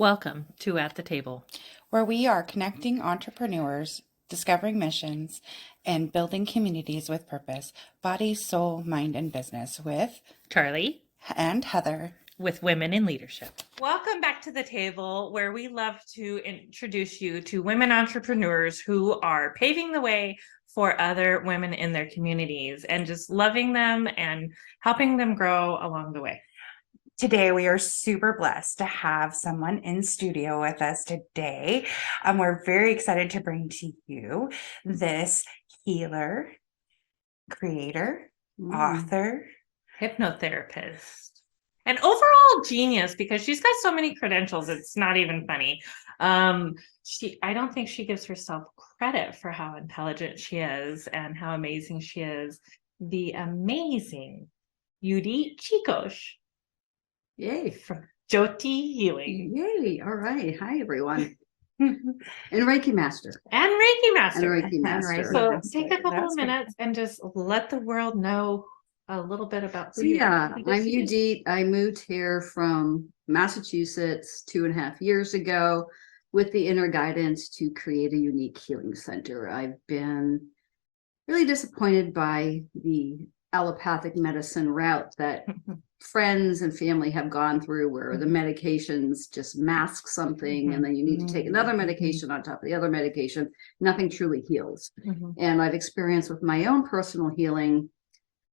Welcome to At the Table, where we are connecting entrepreneurs, discovering missions, and building communities with purpose, body, soul, mind, and business with Charlie and Heather. with Women in Leadership. Welcome back to the table, where we love to introduce you to women entrepreneurs who are paving the way for other women in their communities and just loving them and helping them grow along the way. Today, we are super blessed to have someone in studio with us today. We're very excited to bring to you this healer, creator, author, hypnotherapist, and overall genius, because she's got so many credentials, it's not even funny. I don't think she gives herself credit for how intelligent she is and how amazing she is. The amazing Judit Csikos. Yay. From Jyoti Healing. Yay. All right. Hi, everyone. And Reiki Master. And Reiki Master. And Reiki Master. So take a couple of minutes and just let the world know a little bit about who you are. I'm Judit. I moved here from Massachusetts 2.5 years ago with the inner guidance to create a unique healing center. I've been really disappointed by the allopathic medicine route that friends and family have gone through, where the medications just mask something and then you need to take another medication on top of the other medication. Nothing truly heals. And I've experienced with my own personal healing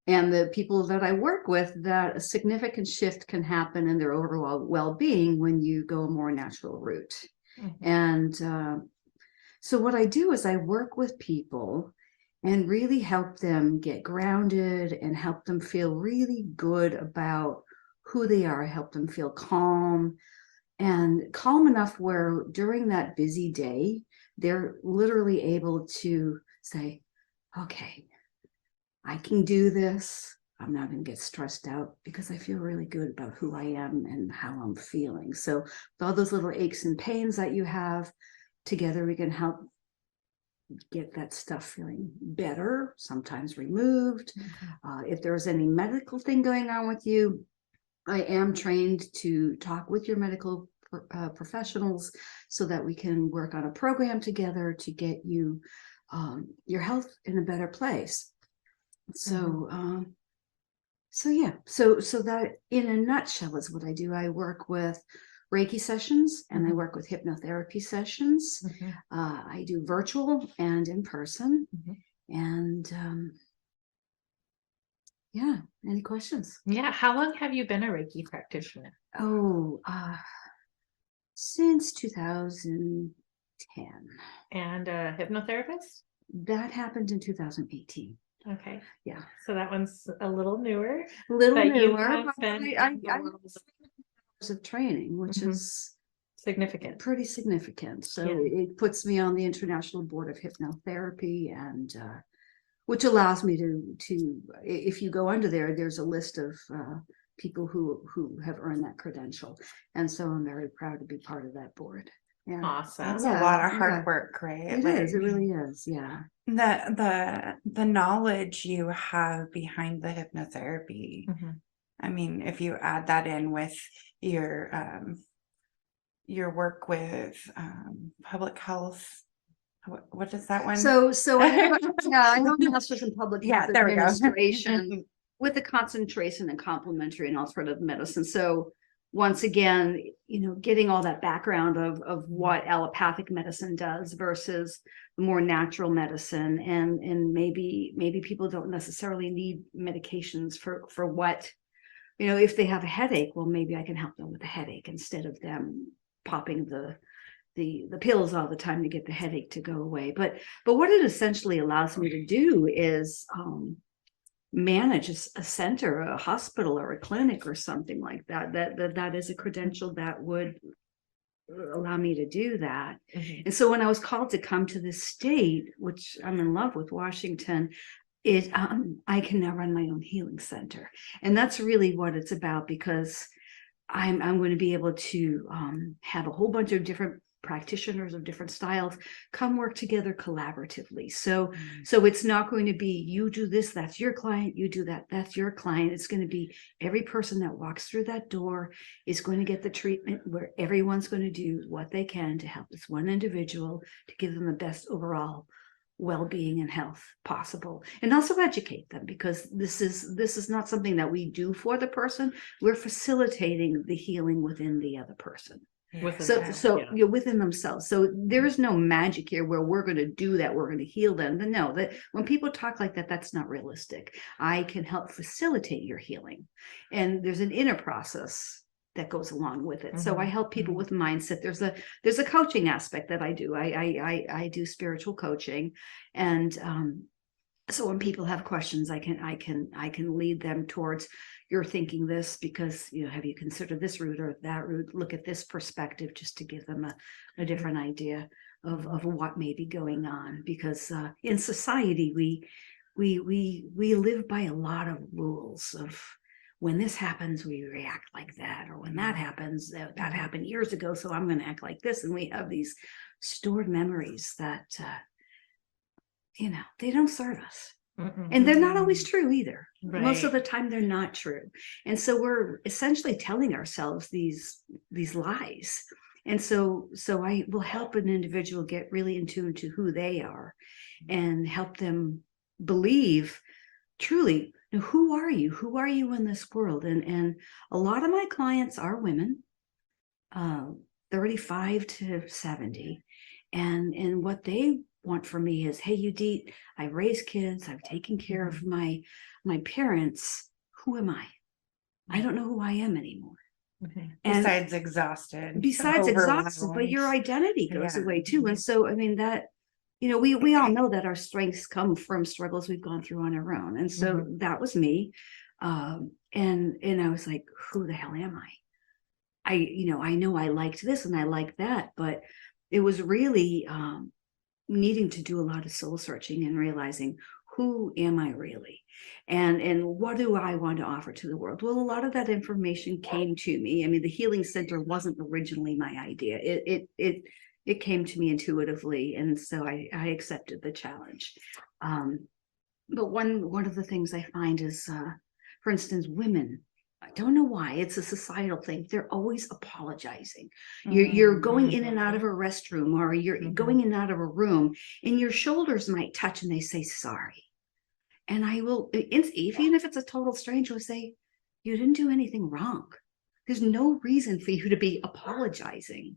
and the people that I work with that a significant shift can happen in their overall well-being when you go a more natural route. And so what I do is I work with people and really help them get grounded and help them feel really good about who they are, help them feel calm enough where during that busy day, they're literally able to say, okay, I can do this. I'm not going to get stressed out because I feel really good about who I am and how I'm feeling. So with all those little aches and pains that you have, together we can help get that stuff feeling better, sometimes removed. If there's any medical thing going on with you, I am trained to talk with your medical professionals so that we can work on a program together to get you your health in a better place. So that in a nutshell is what I do. I work with Reiki sessions and I work with hypnotherapy sessions. I do virtual and in person. And any questions? Yeah. How long have you been a Reiki practitioner? Since 2010. And a hypnotherapist? That happened in 2018. Okay. Yeah. So that one's a little newer. I of training, which is significant, pretty significant. So it puts me on the International Board of Hypnotherapy, and which allows me to if you go under there's a list of people who have earned that credential, and so I'm very proud to be part of that board. Yeah. Awesome. That's a lot of hard work, right? It is. It really is. Yeah. The knowledge you have behind the hypnotherapy. I mean, if you add that in with your work with public health, what is that one? So I have a master's in public health administration with a concentration in complementary and alternative medicine. So once again, getting all that background of what allopathic medicine does versus more natural medicine, and maybe people don't necessarily need medications for what. If they have a headache, well, maybe I can help them with the headache instead of them popping the pills all the time to get the headache to go away. But what it essentially allows me to do is manage a center, a hospital, or a clinic, or something like that. That is a credential that would allow me to do that. And so when I was called to come to this state, which I'm in love with, Washington, I can now run my own healing center. And that's really what it's about, because I'm going to be able to have a whole bunch of different practitioners of different styles come work together collaboratively. So it's not going to be you do this, that's your client, you do that, that's your client. It's going to be every person that walks through that door is going to get the treatment where everyone's going to do what they can to help this one individual to give them the best overall well-being and health possible, and also educate them, because this is not something that we do for the person. We're facilitating the healing within the other person. Within themselves. So there's no magic here where we're going to do that, we're going to heal them. But no, that when people talk like that, that's not realistic. I can help facilitate your healing, and there's an inner process that goes along with it. So I help people with mindset. There's a coaching aspect that I do. I do spiritual coaching, and so when people have questions, I can lead them towards, you're thinking this because, have you considered this route or that route? Look at this perspective, just to give them a different idea of what may be going on. Because in society, we live by a lot of rules of, when this happens, we react like that, or when that happens, that happened years ago, so I'm going to act like this. And we have these stored memories that, they don't serve us. And they're not always true either. Right. Most of the time, they're not true. And so we're essentially telling ourselves these lies. And so I will help an individual get really in tune to who they are, and help them believe truly, who are you? Who are you in this world? And a lot of my clients are women, 35 to 70. And what they want from me is, hey, Judit, I've raised kids, I've taken care of my parents. Who am I? I don't know who I am anymore. And besides exhausted, but your identity goes away too. And so, I mean, that, we all know that our strengths come from struggles we've gone through on our own. And so that was me. And I was like, who the hell am I? I know I liked this and I liked that, but it was really needing to do a lot of soul searching and realizing, who am I really? And what do I want to offer to the world? Well, a lot of that information came to me. I mean, the healing center wasn't originally my idea. It came to me intuitively, and so I accepted the challenge. But one of the things I find is, for instance, women, I don't know why, it's a societal thing, they're always apologizing. You're going in and out of a restroom, or you're going in and out of a room, and your shoulders might touch and they say sorry. And I will, even if it's a total stranger, will say, you didn't do anything wrong. There's no reason for you to be apologizing.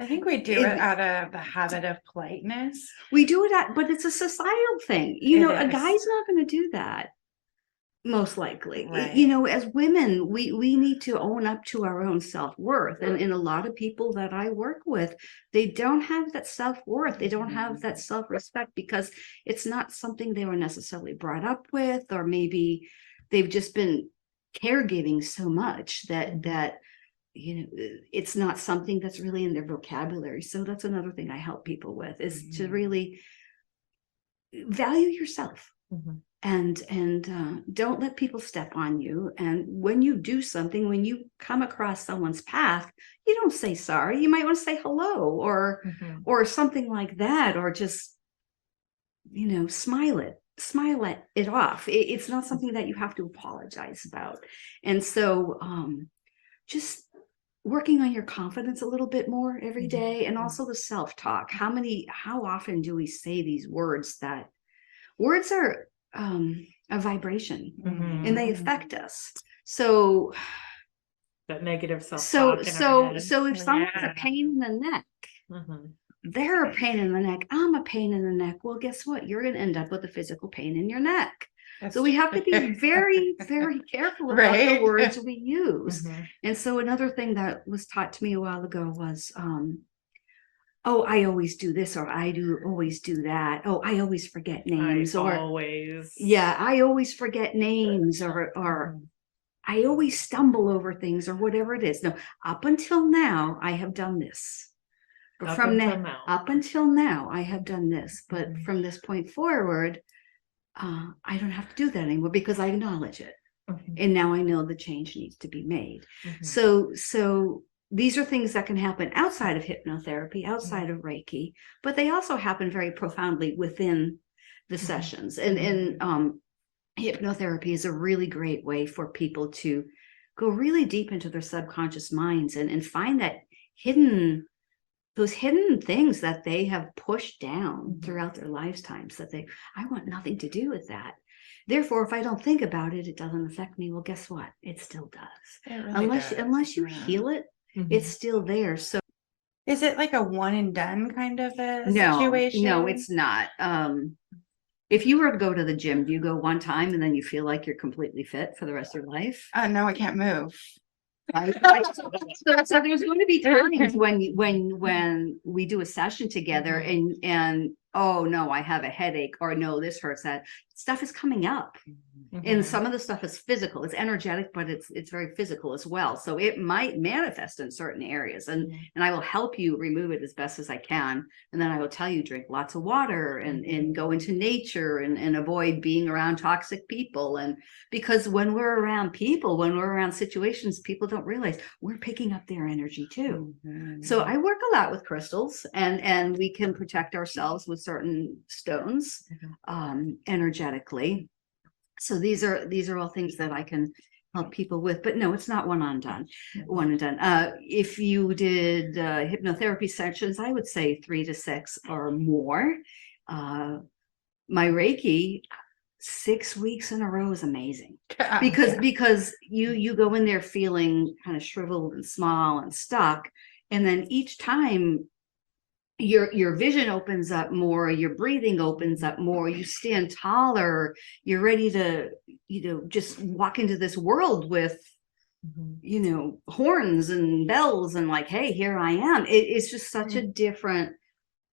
I think we do it out of the habit of politeness. We do it but it's a societal thing. A guy's not going to do that. Most likely, right. As women, we need to own up to our own self-worth. And a lot of people that I work with, they don't have that self-worth. They don't have that self-respect, because it's not something they were necessarily brought up with, or maybe they've just been caregiving so much that it's not something that's really in their vocabulary. So that's another thing I help people with, is to really value yourself. And don't let people step on you. And when you do something, when you come across someone's path, you don't say sorry. You might want to say hello, or something like that, or just smile it off. It's not something that you have to apologize about. And so just working on your confidence a little bit more every day, and also the self-talk. How often do we say these words are a vibration, and they affect us. So that negative self-talk. So if someone's a pain in the neck, they're a pain in the neck, I'm a pain in the neck. Well, guess what? You're going to end up with a physical pain in your neck. So we have to be very, very careful about the words we use. And so another thing that was taught to me a while ago was, oh, I always do this, or I always do that. Oh, I always forget names, I always forget names, or I always stumble over things, or whatever it is. No, up until now, I have done this. Up until now, I have done this. But from this point forward, I don't have to do that anymore, because I acknowledge it. And now I know the change needs to be made. So these are things that can happen outside of hypnotherapy, outside of Reiki, but they also happen very profoundly within the sessions. And hypnotherapy is a really great way for people to go really deep into their subconscious minds and find that those hidden things that they have pushed down throughout their lifetimes that I want nothing to do with that. Therefore, if I don't think about it, it doesn't affect me. Well, guess what? It still does. It really does. Unless you heal it, it's still there. So Is it like a one and done kind of a no, situation? no, it's not. If you were to go to the gym, do you go one time and then you feel like you're completely fit for the rest of your life? No, I can't move. So there's going to be times when we do a session together and oh no, I have a headache, or no, this hurts. That stuff is coming up. And some of the stuff is physical, it's energetic, but it's very physical as well. So it might manifest in certain areas, and I will help you remove it as best as I can. And then I will tell you, drink lots of water and go into nature and avoid being around toxic people. And because when we're around people, when we're around situations, people don't realize we're picking up their energy too. So I work a lot with crystals, and we can protect ourselves with certain stones energetically. So these are all things that I can help people with, but no, it's not one and done. If you did hypnotherapy sessions, I would say 3 to 6 or more. My Reiki, 6 weeks in a row is amazing because you go in there feeling kind of shriveled and small and stuck, and then each time your vision opens up more, your breathing opens up more, you stand taller, you're ready to just walk into this world with horns and bells and like, hey, here I am. It's just such a different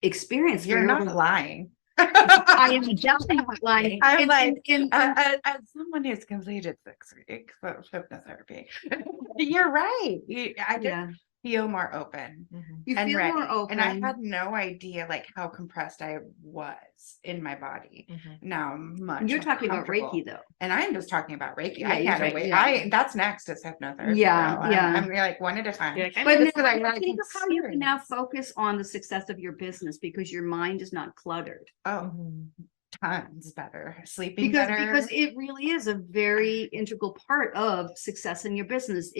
experience. You're not lying. I am definitely not lying. I'm as someone who's completed 6 weeks of hypnotherapy, you're right. I did feel more open. You and feel ready. more open. And I had no idea like how compressed I was in my body. Now I'm much You're more talking about comfortable. Reiki though. And I'm just talking about Reiki. Yeah, I you're can't right, wait. yeah. That's next is hypnotherapy. Yeah, now. yeah. I'm like one at a time. But This is what I think of how you can now focus on the success of your business because your mind is not cluttered. Oh, tons better. Sleeping better. Because it really is a very integral part of success in your business.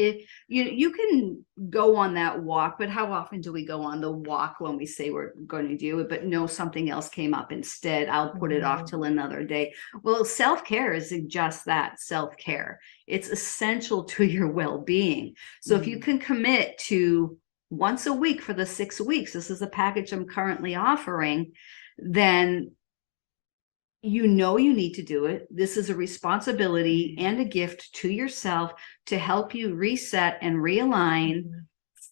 You can go on that walk, but how often do we go on the walk when we say we're going to do it, but no, something else came up instead? I'll put it off till another day. Well, self-care is just that, self-care. It's essential to your well-being. So if you can commit to once a week for the 6 weeks, this is a package I'm currently offering, then you need to do it. This is a responsibility and a gift to yourself to help you reset and realign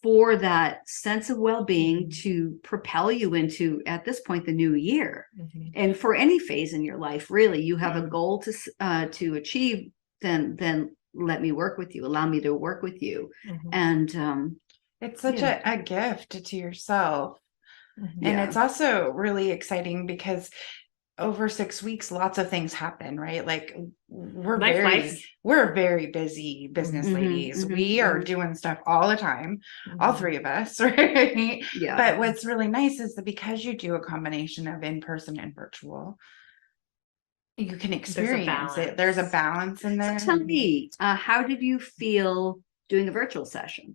for that sense of well-being to propel you into, at this point, the new year. And for any phase in your life, really, you have a goal to achieve, then let me work with you. Allow me to work with you. And it's such a gift to yourself. And it's also really exciting because over 6 weeks, lots of things happen, right? Like we're very busy business ladies. We are doing stuff all the time, all 3 of us, right? Yeah. But what's really nice is that because you do a combination of in-person and virtual, you can experience it. There's a balance in there. So tell me, how did you feel doing a virtual session?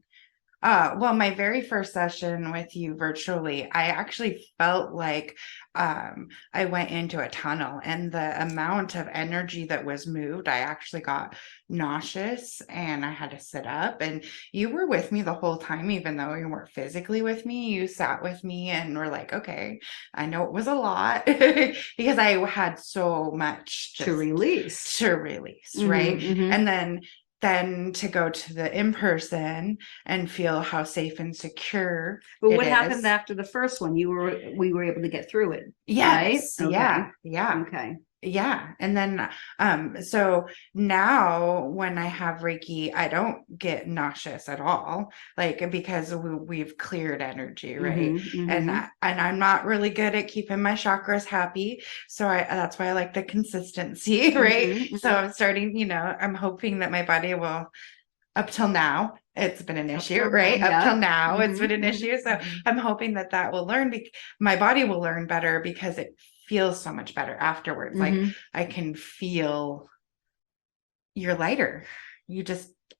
Well, my very first session with you virtually, I actually felt like I went into a tunnel, and the amount of energy that was moved, I actually got nauseous and I had to sit up. And you were with me the whole time, even though you weren't physically with me. You sat with me and were like, okay, I know it was a lot because I had so much To release, right? And then to go to the in-person and feel how safe and secure. But what happened after the first one? We were able to get through it. Yes. Right? Yeah. Okay. Yeah. Okay. Yeah. And then, so now when I have Reiki, I don't get nauseous at all, like, because we've cleared energy, right? And I'm not really good at keeping my chakras happy. So that's why I like the consistency, right? So I'm starting, I'm hoping that my body will up till now, it's been an issue, till right? now, Up yeah. till now, it's been an Mhm, issue. So mhm. I'm hoping that will learn. My body will learn better because it feels so much better afterwards. Like mhm. I can feel you're lighter.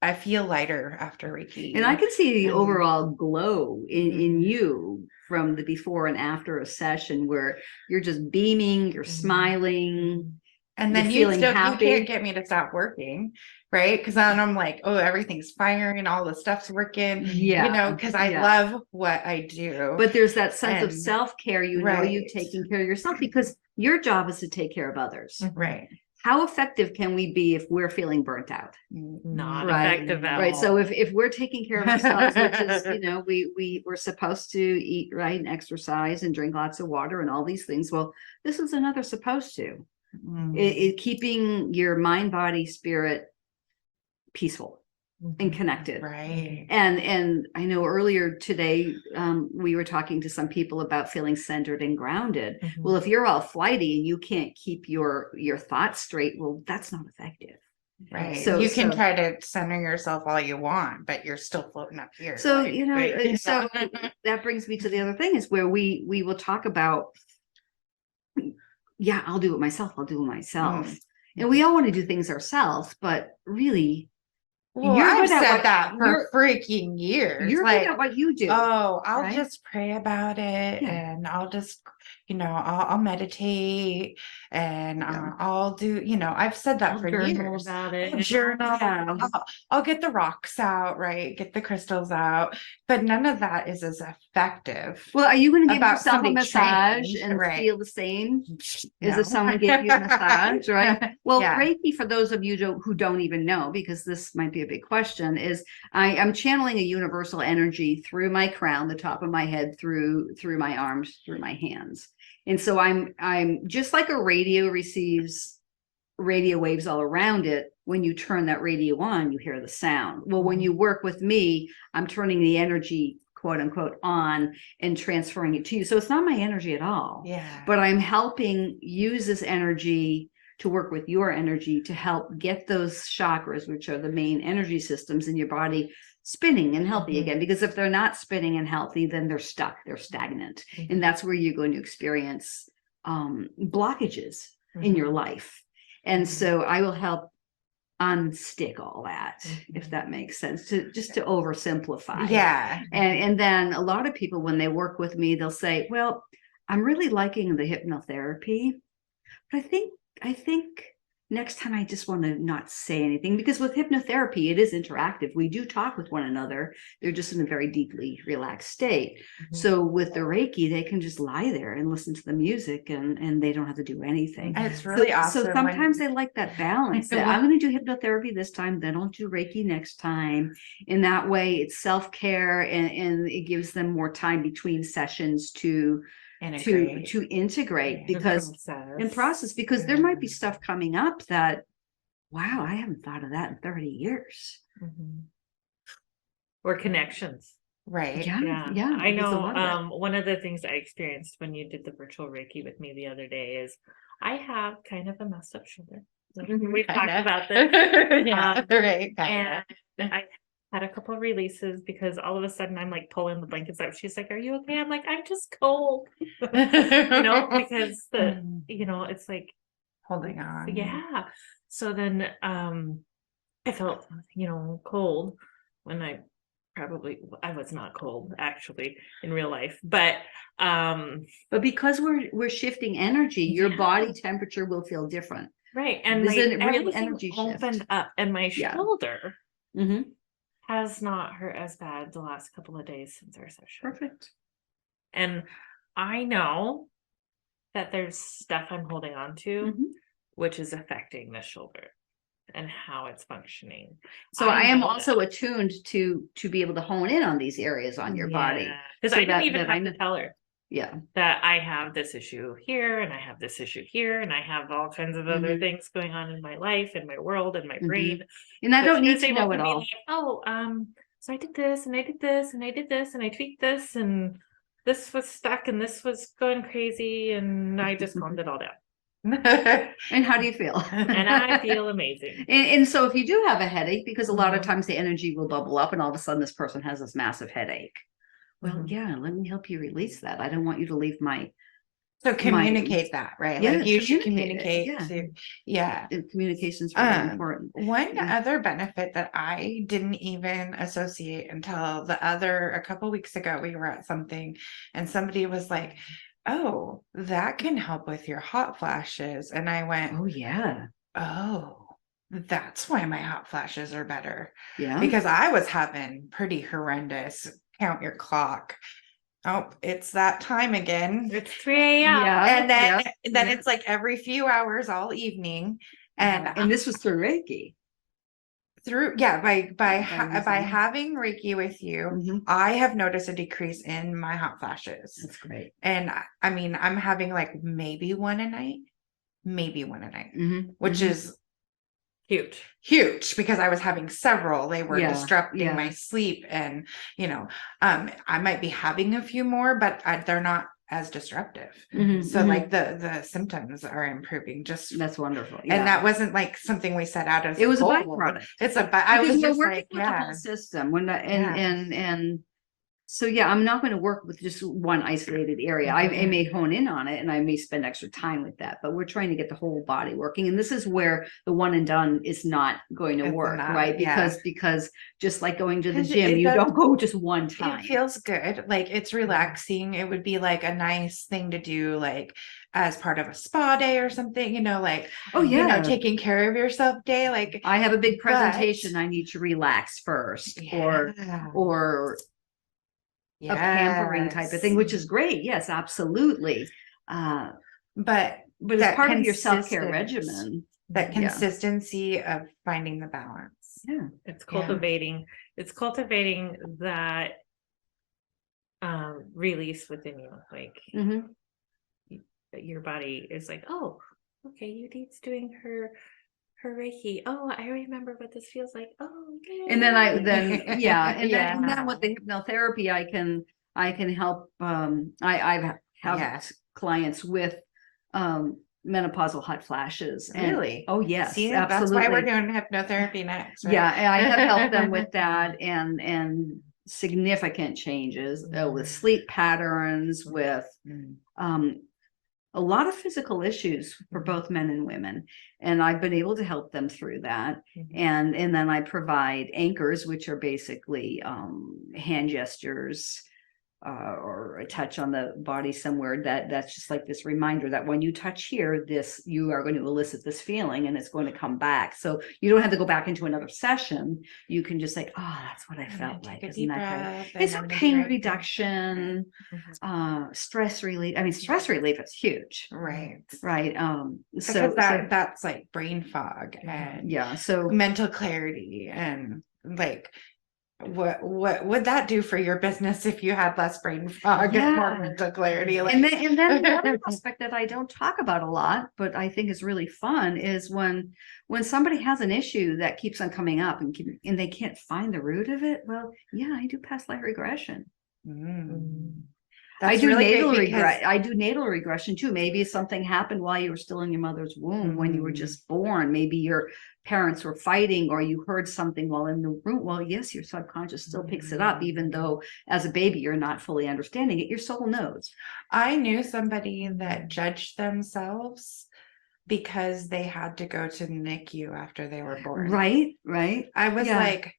I feel lighter after Reiki. And I can see the and- overall glow in Mhm. you from the before and after a session where you're just beaming, you're Mhm. smiling, And you're then feeling you happy. can't get me to stop working, right? Because then I'm like, oh, everything's firing, all the stuff's working, Yeah, because I yeah. love what I do. But there's that sense of And- self-care, you've right. taking care of yourself because your job is to take care of others. Right. How effective can we be if we're feeling burnt out? Not Right, effective at Right. all. So if we're taking care of ourselves, which is, we're supposed to eat right and exercise and drink lots of water and all these things. Well, this is another supposed to. It keeping your mind, body, spirit peaceful and connected. Right. And I know earlier today, we were talking to some people about feeling centered and grounded. Mhm. Well, if you're all flighty and you can't keep your thoughts straight, well, that's not effective. Right. So- you can so- try to center yourself all you want, but you're still floating up here. So, like, so that brings me to the other thing is where we will talk about, yeah, I'll do it myself. I'll do it myself. Mm. And we all want to do things ourselves, but really, Well, You're I've good at said what- that for you're- freaking years. you're like, good at what you do. oh, I'll right? just pray about it, Yeah. and I'll just, I'll meditate, and Yeah. I'll do, I've said that I'll for journal years. about I'll it. journal. Yeah. I'll get the rocks out, right? Get the crystals out, but none of that is as effective. Well, are you going to give About yourself a something massage change, and right. feel the same as No. if someone gave you a massage, right? Well, Yeah. Reiki, for those of you who don't even know, because this might be a big question, is I'm channeling a universal energy through my crown, the top of my head, through my arms, through my hands. And so I'm just like a radio receives radio waves all around it. When you turn that radio on, you hear the sound. Well, when you work with me, I'm turning the energy, quote unquote, on and transferring it to you. So it's not my energy at all. Yeah. But I'm helping use this energy to work with your energy to help get those chakras, which are the main energy systems in your body, spinning and healthy Mhm. again. Because if they're not spinning and healthy, then they're stuck, they're stagnant. And that's where you're going to experience blockages in your life. And so I will help unstick all that, if that makes sense, to oversimplify. Yeah. And then a lot of people, when they work with me, they'll say, well, I'm really liking the hypnotherapy, but I think next time I just want to not say anything, because with hypnotherapy, it is interactive. We do talk with one another. They're just in a very deeply relaxed state. So with the Reiki, they can just lie there and listen to the music and they don't have to do anything. And it's really awesome. So sometimes they like that balance that I'm going to do hypnotherapy this time, then I'll do Reiki next time. In that way, it's self-care and it gives them more time between sessions to integrate because in process, because there might be stuff coming up that, wow, I haven't thought of that in 30 years. Or connections. Right. Yeah. I there's a know. lot of that. One of the things I experienced when you did the virtual Reiki with me the other day is I have kind of a messed up shoulder. We've talked about this. Yeah, right. And I had a couple of releases because all of a sudden I'm like pulling the blankets up. She's like, "Are you okay?" I'm like, "I'm just cold." Because it's like holding on. Yeah. So then I felt, cold when I was not cold actually in real life, but because we're shifting energy, your Yeah. body temperature will feel different. right. And There's a real everything energy shift. opened up and my Yeah. shoulder Mm-hmm. has not hurt as bad the last couple of days since our session. Perfect. And I know that there's stuff I'm holding on to, Mhm. which is affecting the shoulder and how it's functioning. So I am know also that. attuned to be able to hone in on these areas on your body. Because so I didn't that- even that I have to know- tell her Yeah. that I have this issue here and I have this issue here and I have all kinds of other Mhm. things going on in my life and my world and my Mhm. brain. And I But don't she need was to able know it be all. like, oh, so I did this and I did this and I did this and I tweaked this and this was stuck and this was going crazy and I just calmed it all down. And how do you feel? And I feel amazing. And so if you do have a headache, because a lot of Mhm. times the energy will bubble up and all of a sudden this person has this massive headache. Well, Mhm. yeah, let me help you release that. I don't want you to leave my So communicate that, right? Like you should communicate communicate it, to, yeah. communication is really important. One Yeah. other benefit that I didn't even associate until a couple weeks ago, we were at something and somebody was like, oh, that can help with your hot flashes. And I went, Oh yeah, oh, that's why my hot flashes are better. yeah. Because I was having pretty horrendous, count your clock. Oh, it's that time again. It's 3 a.m. Yeah. And then yeah. it's like every few hours all evening. And this was through Reiki. Through by using- having Reiki with you, Mhm. I have noticed a decrease in my hot flashes. That's great. And I mean, I'm having like maybe one a night, Mhm, which mhm. is Huge. because I was having several. They were Yeah, disrupting yeah. my sleep, and I might be having a few more, but they're not as disruptive. Mhm, So mhm. like the symptoms are improving just. That's wonderful. And that wasn't like something we set out as It was a goal. byproduct. It's I Because was we're just working like, with the yeah, whole system. Yeah. And so yeah, I'm not going to work with just one isolated area. I Mhm. may hone in on it and I may spend extra time with that, but we're trying to get the whole body working. And this is where the one and done is not going to It's work, not, right? yeah. Because just like going to the 'Cause gym, it you does- don't go just one time. It feels good. Like it's relaxing. It would be like a nice thing to do, like as part of a spa day or something, like, Oh yeah. taking care of yourself day. Like, I have a big but- presentation. I need to relax first, or a pampering type of thing, which is great. Yes, absolutely. But But it's part of your self-care consistent- regimen. that Yeah. consistency of finding the balance. Yeah. It's cultivating that release within you, like Mhm. that your body is like, oh, okay, Judith's doing her Reiki. Oh, I remember what this feels like. Oh, yay. And then yeah, and Yeah. then with the hypnotherapy, I can help. I've have Yes. clients with menopausal hot flashes. And, Really? oh yes, See, absolutely. that's why we're doing hypnotherapy next. Right? Yeah, and I have helped them with that and significant changes with sleep patterns, with Mm. a lot of physical issues for both men and women, and I've been able to help them through that. And then I provide anchors, which are basically hand gestures or a touch on the body somewhere that's just like this reminder that when you touch here, this you are going to elicit this feeling and it's going to come back. So you don't have to go back into another session. You can just say, oh, that's what I felt like. Take a Isn't deep that great? breath. It's and a then pain right there. reduction, stress relief. I mean, stress relief is huge, Right. right? Because that's like brain fog and yeah, so mental clarity and like what would that do for your business if you had less brain fog and more Yeah. mental clarity? Like, and then another aspect that I don't talk about a lot, but I think is really fun, is when somebody has an issue that keeps on coming up and they can't find the root of it. Well, yeah, I do past life regression. I That's do really natal great because- regression. I do natal regression too. Maybe something happened while you were still in your mother's womb when you were just born. Maybe your parents were fighting, or you heard something while in the room. Well, yes, your subconscious still picks it up, even though as a baby you're not fully understanding it. Your soul knows. I knew somebody that judged themselves because they had to go to NICU after they were born. Right. I was Yeah. like,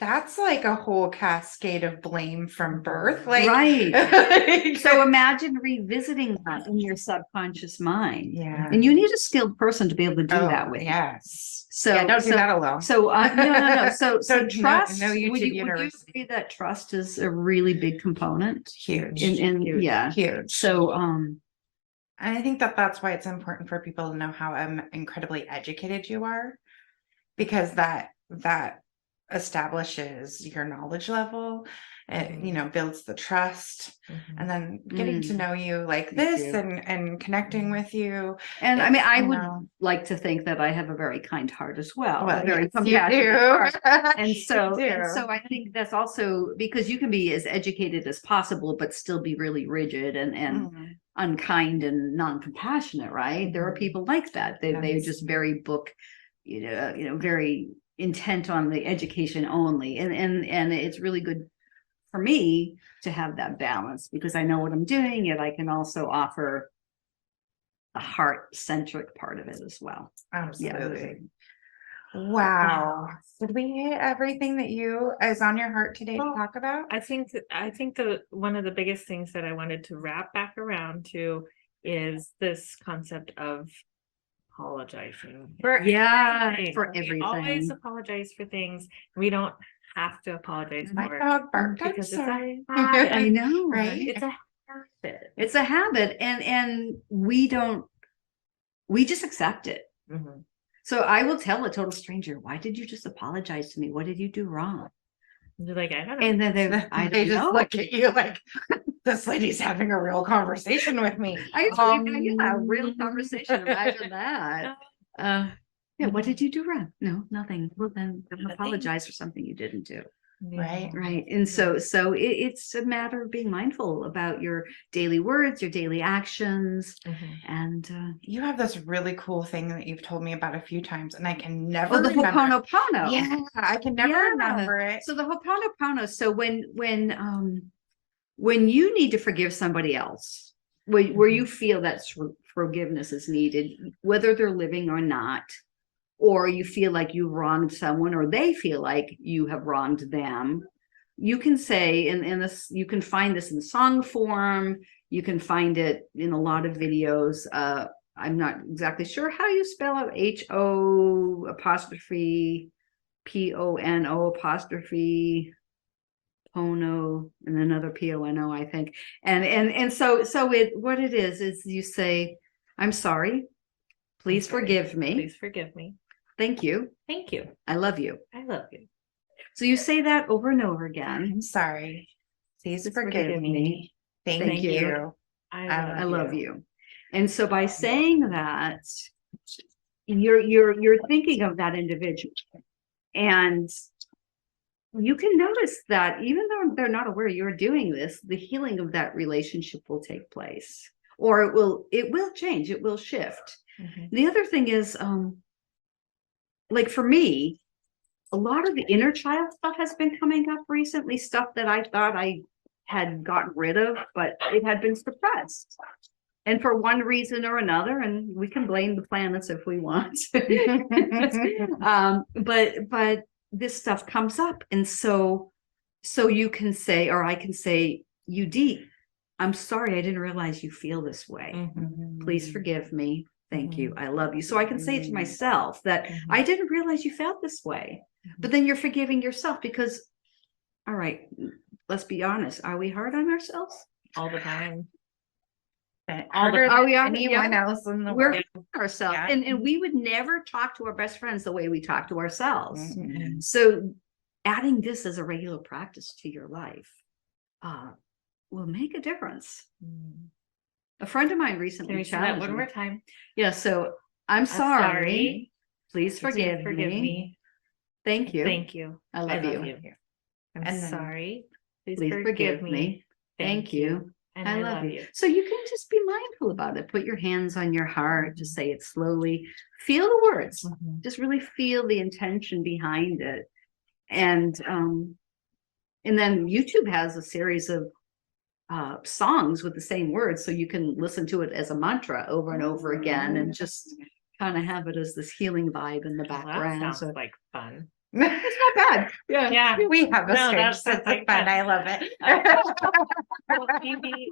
that's like a whole cascade of blame from birth. Like, Right. So imagine revisiting that in your subconscious mind. Yeah. And you need a skilled person to be able to do that with you. Yes. So yeah, don't do that alone. So no. So So trust. no would YouTube you university. agree that trust is a really big component? Huge. Yeah. Huge. So And I think that's why it's important for people to know how incredibly educated you are, because that establishes your knowledge level. it, Mhm. you know, builds the trust. Mhm. And then getting to know you like Me this too. and connecting with you. And I mean, It's, I you would know, like to think that I have a very kind heart as well, well, a very yes, you compassionate heart. do. And You so do. I think that's also because you can be as educated as possible, but still be really rigid and Mhm. unkind and non-compassionate, right? There are Mhm. people like that. They're Yes. just very very intent on the education only. And it's really good for me to have that balance because I know what I'm doing, yet I can also offer the heart-centric part of it as well. Absolutely. Wow. Did we hit everything that is on your heart today to Well, talk about? I think that one of the biggest things that I wanted to wrap back around to is this concept of apologizing. Yeah, everything. for We always everything. apologize for things we don't have to apologize My for dog barked. I'm because sorry. it's a habit. I know, Right? right? It's a habit. It's a habit, and we just accept it. Mhm. So I will tell a total stranger, "Why did you just apologize to me? What did you do wrong?" You're like, I don't know. And then I They don't just know. look at you like, this lady's having a real conversation with me. I yeah, real conversation. Imagine that. Yeah, what did you do wrong? No, nothing. Well, then don't apologize for something you didn't do. Right. Right. And so it's a matter of being mindful about your daily words, your daily actions. Mhm. And You have this really cool thing that you've told me about a few times, and I can never the remember. Ho'oponopono. Yeah, I can never remember it. So the Ho'oponopono. So when you need to forgive somebody else, where you feel that forgiveness is needed, whether they're living or not, or you feel like you wronged someone, or they feel like you have wronged them, you can say, and this, you can find this in song form, you can find it in a lot of videos. I'm not exactly sure how you spell out HO apostrophe PONO apostrophe Pono and another PONO, I think. And so what it is you say, I'm sorry, please sorry. forgive me. Please forgive me. Thank you. Thank you. I love you. I love you. So you say that over and over again. I'm sorry. Please Please forgive forgive me. me. Thank Thank you. you. I I love you. And so by saying that, you're thinking of that individual. And you can notice that even though they're not aware you're doing this, the healing of that relationship will take place. Or it will change, it will shift. Mhm. The other thing is, like for me, a lot of the inner child stuff has been coming up recently, stuff that I thought I had gotten rid of, but it had been suppressed. And for one reason or another, and we can blame the planets if we want. But this stuff comes up. And so you can say, or I can say, UD, I'm sorry, I didn't realize you feel this way. Mhm. Please forgive me. Thank you. Mhm. I love you. So I can say to myself that Mhm. I didn't realize you felt this way. But then you're forgiving yourself because, all right, let's be honest. Are we hard on ourselves? All the time. Harder Oh, than yeah, anyone yeah. else in the We're world. hard on ourselves. Yeah. And we would never talk to our best friends the way we talk to ourselves. Mhm. So adding this as a regular practice to your life will make a difference. Mm. A friend of mine Can recently we say that challenged one me. more time? Yeah, so I'm sorry. Please forgive forgive me. Thank you. Thank you. I love you. I'm And then, sorry. Please Please forgive me. Thank you. And I love you. So you can just be mindful about it. Put your hands on your heart, just say it slowly. Feel the words. Mhm. Just really feel the intention behind it. And then YouTube has a series of songs with the same words, so you can listen to it as a mantra over and over again, and just kind of have it as this healing vibe in the Well, background. that sounds So like fun. it's not bad. Yeah. Yeah. we have a No, strange that's sense of like fun. fun. I love it. Well, Phoebe,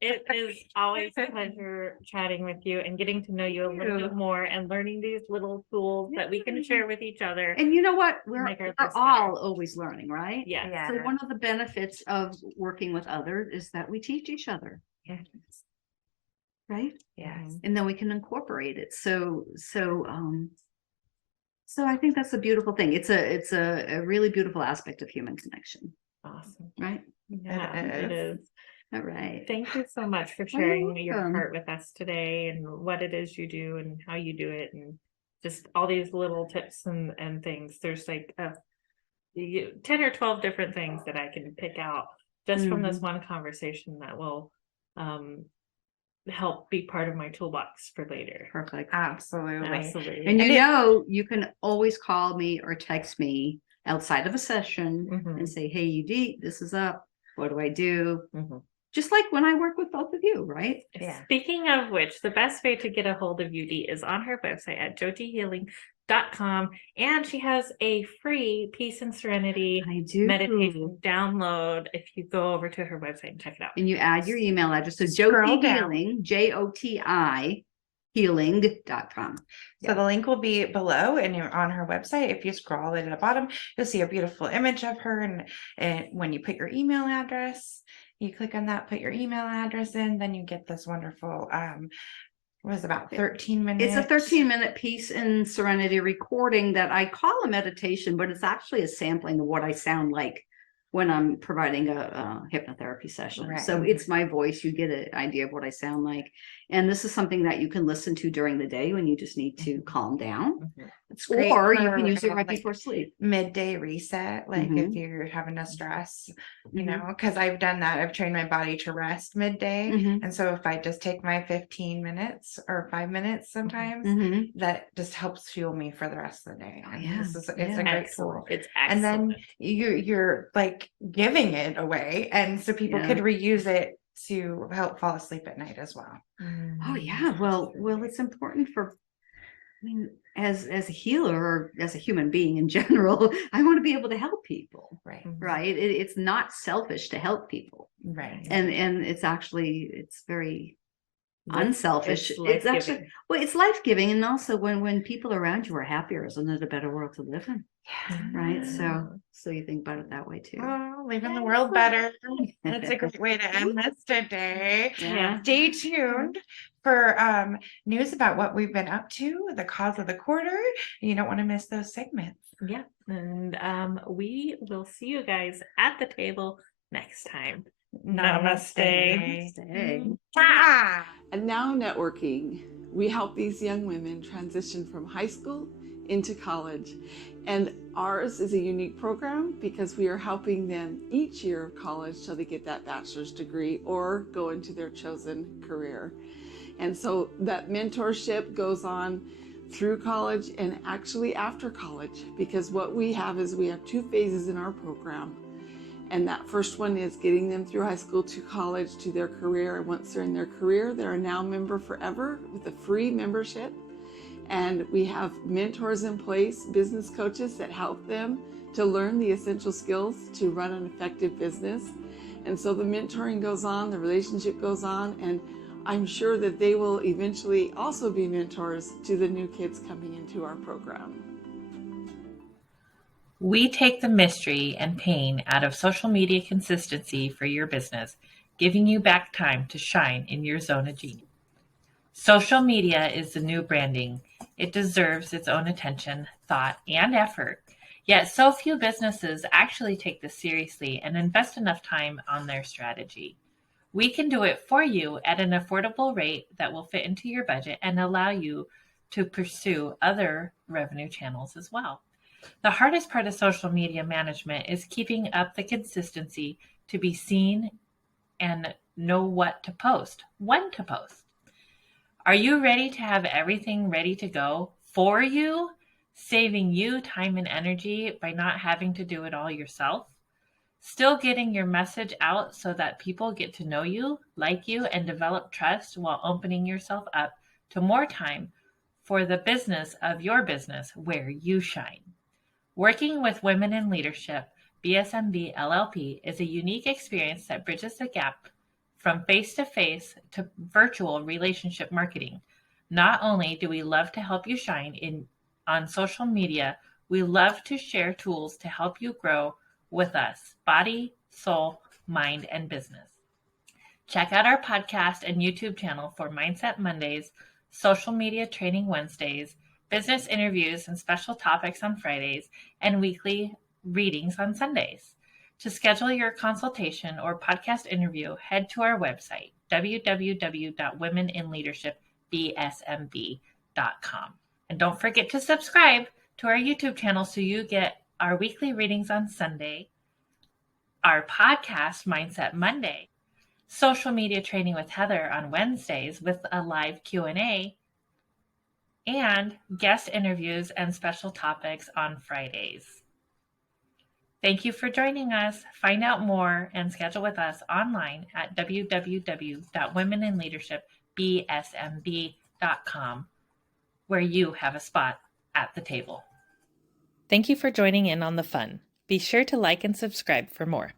it is always a pleasure chatting with you and getting to know you a little bit more and learning these little tools that we can share with each other. And you know what? We're Make our lives all always learning, right? Yeah. Yeah. So one of the benefits of working with others is that we teach each other, right? Yes. And then we can incorporate it. So I think that's a beautiful thing. It's a really beautiful aspect of human connection, Awesome. right? it is. All right. Thank you so much for you're sharing your welcome. heart with us today and what it is you do and how you do it and just all these little tips and things. There's like 10 or 12 different things that I can pick out just from this one conversation that will help be part of my toolbox for later. Perfect. Absolutely. Absolutely. And And you can always call me or text me outside of a session Mhm. and say, hey, UD, this is up. What do I do? Mhm. Just like when I work with both of you, right? Yeah. Speaking of which, the best way to get a hold of UD is on her website at jotihealing.com, and she has a free Peace and Serenity I do. meditation download if you go over to her website and check it out. And you add your email address. So Scroll Joti down. Healing, JOTI healing.com. So the link will be below and you're on her website. If you scroll at the bottom, you'll see a beautiful image of her. And when you put your email address, you click on that, put your email address in, then you get this wonderful, it was about 13 minutes. It's a 13-minute Peace and Serenity recording that I call a meditation, but it's actually a sampling of what I sound like when I'm providing a hypnotherapy session. Right. So it's my voice. You get an idea of what I sound like. And this is something that you can listen to during the day when you just need to calm down. It's great Or you for, can use it right like, before sleep. midday reset, like if you're having a stress, you know, because I've done that. I've trained my body to rest midday. And so if I just take my 15 minutes or 5 minutes sometimes, that just helps fuel me for the rest of the day. And it's a great tool. It's And excellent. then you're like giving it away, and so people could reuse it to help fall asleep at night as well. Oh yeah. Well, it's important for, I mean, as a healer or as a human being in general, I want to be able to help people. Right. Right. It's not selfish to help people. Right. And it's actually, it's very unselfish. It's It's actually, well, it's life-giving. And also when people around you are happier, isn't it a better world to live in? Right. So you think about it that way too. Oh, leaving the world better. That's a great way to end this today. Yeah. Stay tuned for news about what we've been up to, the cause of the quarter. You don't want to miss those segments. Yeah. And we will see you guys at the table next time. Namaste. Namaste. Ah. And now networking. We help these young women transition from high school into college. And ours is a unique program because we are helping them each year of college till they get that bachelor's degree or go into their chosen career. And so that mentorship goes on through college and actually after college, because what we have is we have 2 phases in our program. And that first one is getting them through high school to college to their career. And once they're in their career, they're a now member forever with a free membership. And we have mentors in place, business coaches that help them to learn the essential skills to run an effective business. And so the mentoring goes on, the relationship goes on, and I'm sure that they will eventually also be mentors to the new kids coming into our program. We take the mystery and pain out of social media consistency for your business, giving you back time to shine in your zone of genius. Social media is the new branding. It deserves its own attention, thought, and effort. Yet so few businesses actually take this seriously and invest enough time on their strategy. We can do it for you at an affordable rate that will fit into your budget and allow you to pursue other revenue channels as well. The hardest part of social media management is keeping up the consistency to be seen and know what to post, when to post. Are you ready to have everything ready to go for you, saving you time and energy by not having to do it all yourself? Still getting your message out so that people get to know you, like you, and develop trust while opening yourself up to more time for the business of your business where you shine. Working with Women in Leadership, BSMB LLP, is a unique experience that bridges the gap from face-to-face to virtual relationship marketing. Not only do we love to help you shine on social media, we love to share tools to help you grow with us, body, soul, mind, and business. Check out our podcast and YouTube channel for Mindset Mondays, Social Media Training Wednesdays, business interviews and special topics on Fridays, and weekly readings on Sundays. To schedule your consultation or podcast interview, head to our website, www.womeninleadershipbsmb.com. And don't forget to subscribe to our YouTube channel so you get our weekly readings on Sunday, our podcast, Mindset Monday, social media training with Heather on Wednesdays with a live Q&A, and guest interviews and special topics on Fridays. Thank you for joining us. Find out more and schedule with us online at www.womeninleadershipbsmb.com, where you have a spot at the table. Thank you for joining in on the fun. Be sure to like and subscribe for more.